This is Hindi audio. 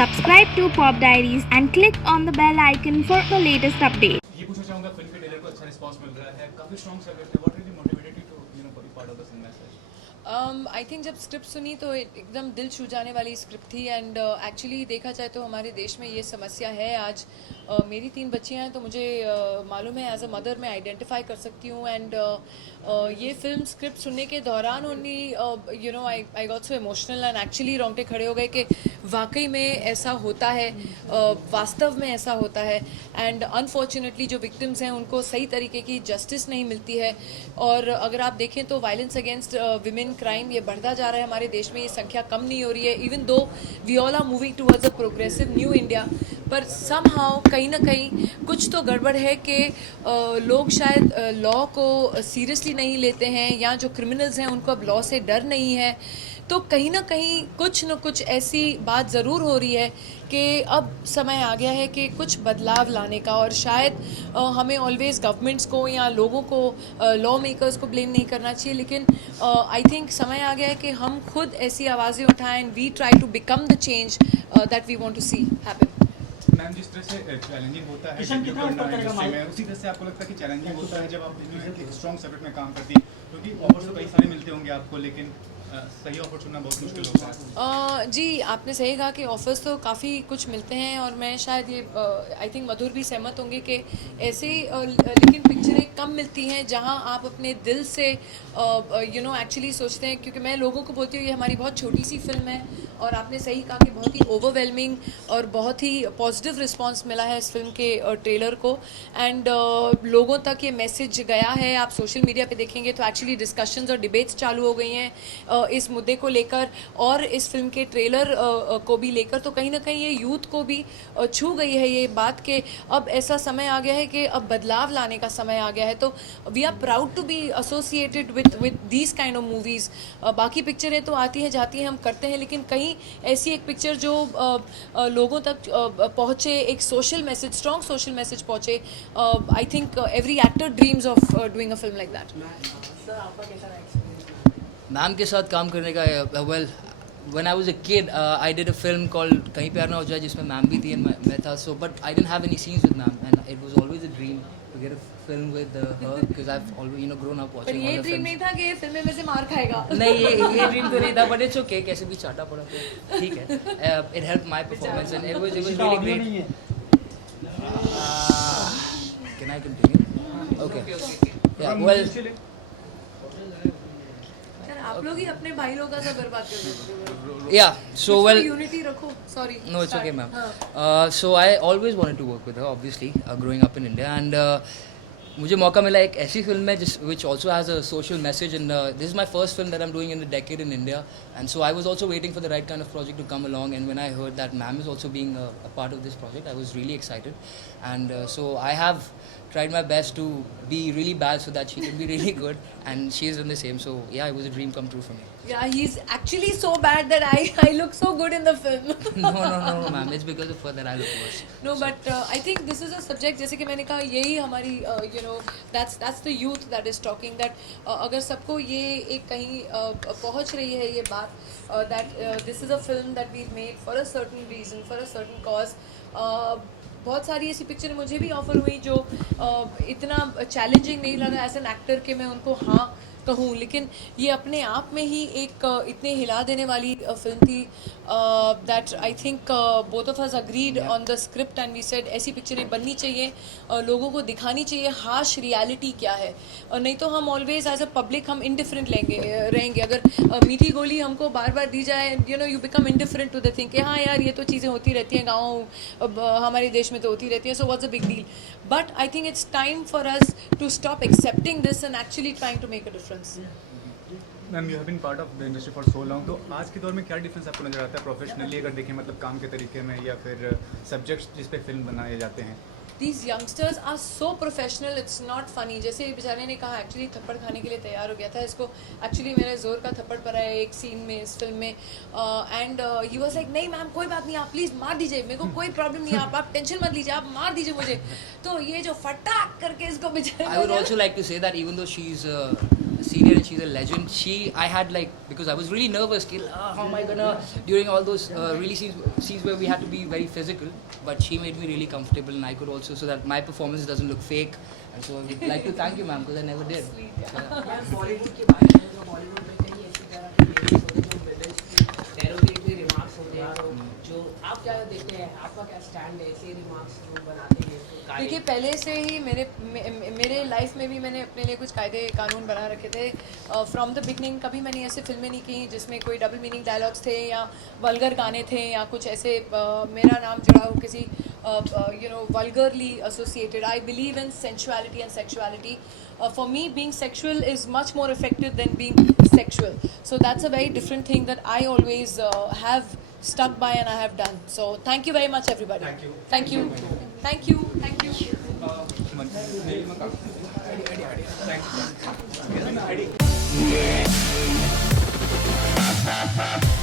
Subscribe to Pop Diaries and click on the bell icon for the latest update. ये पूछना चाहूँगा फिल्म के ट्रेलर को अच्छा रिस्पांस मिल रहा है काफ़ी स्ट्रॉन्ग सब्जेक्ट है what really motivated you to be part of this message I think जब स्क्रिप्ट सुनी तो एकदम दिल छू जाने वाली स्क्रिप्ट थी एंड एक्चुअली देखा जाए तो हमारे देश में ये समस्या है आज मेरी 3 बच्चियां हैं तो मुझे मालूम है एज अ मदर मैं आइडेंटिफाई कर सकती हूँ एंड ये फिल्म स्क्रिप्ट सुनने के दौरान only you know I got so emotional and actually रोंगटे खड़े हो गए कि वाकई में ऐसा होता है वास्तव में ऐसा होता है एंड अनफॉर्चुनेटली जो विक्टिम्स हैं उनको सही तरीके की जस्टिस नहीं मिलती है और अगर आप देखें तो वायलेंस अगेंस्ट विमेन क्राइम ये बढ़ता जा रहा है हमारे देश में ये संख्या कम नहीं हो रही है even though we all are moving towards a progressive new India पर समहाउ कहीं ना कहीं कुछ तो गड़बड़ है कि लोग शायद लॉ को सीरियसली नहीं लेते हैं या जो क्रिमिनल्स हैं उनको अब लॉ से डर नहीं है तो कहीं ना कहीं कुछ न कुछ ऐसी बात ज़रूर हो रही है कि अब समय आ गया है कि कुछ बदलाव लाने का और शायद हमें ऑलवेज गवर्नमेंट्स को या लोगों को लॉ मेकर्स को ब्लेम नहीं करना चाहिए लेकिन आई थिंक समय आ गया है कि हम खुद ऐसी आवाज़ें उठाएं and we try to become the change that we want to see happen. Ma'am जिस तरह से चैलेंजिंग होता है डेब्यू करना इंडस्ट्री में उसी तरह से आपको लगता है कि चैलेंजिंग होता है जब आप एक स्ट्रॉन्ग सब्जेक्ट में काम करती क्योंकि ऑफर्स तो कई सारे मिलते होंगे आपको लेकिन सही ऑफर चुनना बहुत मुश्किल होता है जी आपने सही कहा कि ऑफर्स तो काफ़ी कुछ मिलते हैं और मैं शायद ये आई थिंक मधुर भी सहमत होंगे कि ऐसे लेकिन पिक्चरें कम मिलती हैं जहां आप अपने दिल से यू नो एक्चुअली सोचते हैं क्योंकि मैं लोगों को बोलती हूँ ये हमारी बहुत छोटी सी फिल्म है और आपने सही कहा कि बहुत ही ओवरवेलमिंग और बहुत ही पॉजिटिव रिस्पांस मिला है इस फिल्म के ट्रेलर को एंड लोगों तक ये मैसेज गया है आप सोशल मीडिया पे देखेंगे तो एक्चुअली डिस्कशंस और डिबेट्स चालू हो गई हैं इस मुद्दे को लेकर और इस फिल्म के ट्रेलर को भी लेकर तो कहीं ना कहीं ये यूथ को भी छू गई है ये बात कि अब ऐसा समय आ गया है कि अब बदलाव लाने का समय आ गया है तो we are proud to be associated with these kind of movies बाकी पिक्चरें तो आती हैं जाती हैं हम करते हैं लेकिन कहीं ऐसी एक पिक्चर जो लोगों तक पहुँचे एक social message strong social message पहुँचे I think every actor dreams of doing a film like that. Ma'am के साथ काम करने का well when I was a kid I did a film called कहीं प्यार ना हो जाए जिसमें मैम भी थी एंड मैं था so but I didn't have any scenes with ma'am and it was always a dream to get a film with her because I have always you know grown up watching पर ये ड्रीम नहीं था कि ये फिल्म में से मार खाएगा नहीं ये ड्रीम तो नहीं था बट इट्स ओके कैसे भी चाटा पड़ा तो ठीक है it help my performance and it was really great can I continue okay या वेल आप लोग ही अपने भाई लोगों का सब बर्बाद कर देते हो। Yeah, so well. Unity रखो. Sorry. No, it's Start. okay, ma'am. हाँ. So I always wanted to work with her, obviously, growing up in India, and मुझे मौका मिला एक ऐसी फिल्म में जिस which also has a social message, and this is my first film that I'm doing in a decade in India, and so I was also waiting for the right kind of project to come along, and when I heard that Ma'am is also being a part of this project, I was really excited, and so I have tried my best to be really bad so that she can be really good, and she is in the same. So yeah, it was a dream come true for me. Yeah, he's actually so bad that I look so good in the film. no, ma'am. It's because of her that I look worse. No, but I think this is a subject जैसे कि मैंने कहा यही हमारी you know that's the youth that is talking that अगर सबको ये एक कहीं पहुँच रही है ये बात that this is a film that we made for a certain reason for a certain cause. बहुत सारी ऐसी पिक्चर मुझे भी ऑफर हुई जो इतना चैलेंजिंग नहीं लगा एज एन एक्टर कि मैं उनको हाँ कहूँ लेकिन ये अपने आप में ही एक इतने हिला देने वाली फिल्म थी that I think both of us agreed on the script and we said ऐसी पिक्चरें बननी चाहिए लोगों को दिखानी चाहिए हार्श रियलिटी क्या है और नहीं तो हम ऑलवेज एज अ पब्लिक हम इंडिफरेंट रहेंगे अगर मीठी गोली हमको बार बार दी जाए you know you become indifferent to the thing कि हाँ यार ये तो चीज़ें होती रहती हैं गाँव हमारे देश में तो होती रहती हैं so what's a big deal but I think it's time for us to stop accepting this and actually trying to make a difference. Ma'am you have been part of the industry for so long तो आज के दौर में क्या डिफरेंस आपको नजर आता है प्रोफेशनली अगर देखें मतलब काम के तरीके में या फिर सब्जेक्ट्स जिस पे फिल्म बनाए जाते हैं These youngsters are so professional, it's not funny. जैसे बेचारे ने कहा एक्चुअली थप्पड़ खाने के लिए तैयार हो गया था इसको एक्चुअली मेरे जोर का थप्पड़ पड़ा है एक सीन में इस फिल्म में एंड ही वाज लाइक नहीं मैम कोई बात नहीं आप प्लीज़ मार दीजिए मेरे को कोई प्रॉब्लम नहीं आप टेंशन मत लीजिए आप मार दीजिए मुझे तो ये जो फटाक करके इसको बेचारे I would also like to say that even though she's senior and she's a legend. I had like, because I was really nervous, how am I gonna, during all those really scenes where we had to be very physical, but she made me really comfortable and I could also, so that my performance doesn't look fake. And so I would like to thank you, ma'am, because I never did. Bollywood की बात करें तो बॉलीवुड में कई ऐसी तरह के लेडीज होते हैं जो विलेंस की डेरोगेटरी रिमार्क्स होते हैं, तो जो आप क्या देखते हैं, आपका क्या स्टैंड है ऐसे रिमार्क्स जो बनाते हैं? देखिए, पहले से ही मेरे लाइफ में भी मैंने अपने लिए कुछ कायदे कानून बना रखे थे फ्रॉम द बिगनिंग. कभी मैंने ऐसे फिल्में नहीं की जिसमें कोई डबल मीनिंग डायलॉग्स थे या वल्गर गाने थे या कुछ ऐसे मेरा नाम जुड़ा हो किसी vulgarly associated. I believe in sensuality and sexuality. For me, being sexual is much more effective than being sexual. So that's a very different thing that I always have stuck by and I have done. So thank you very much, everybody. Thank you. Thank you. Thank you. Thank you. Thank you.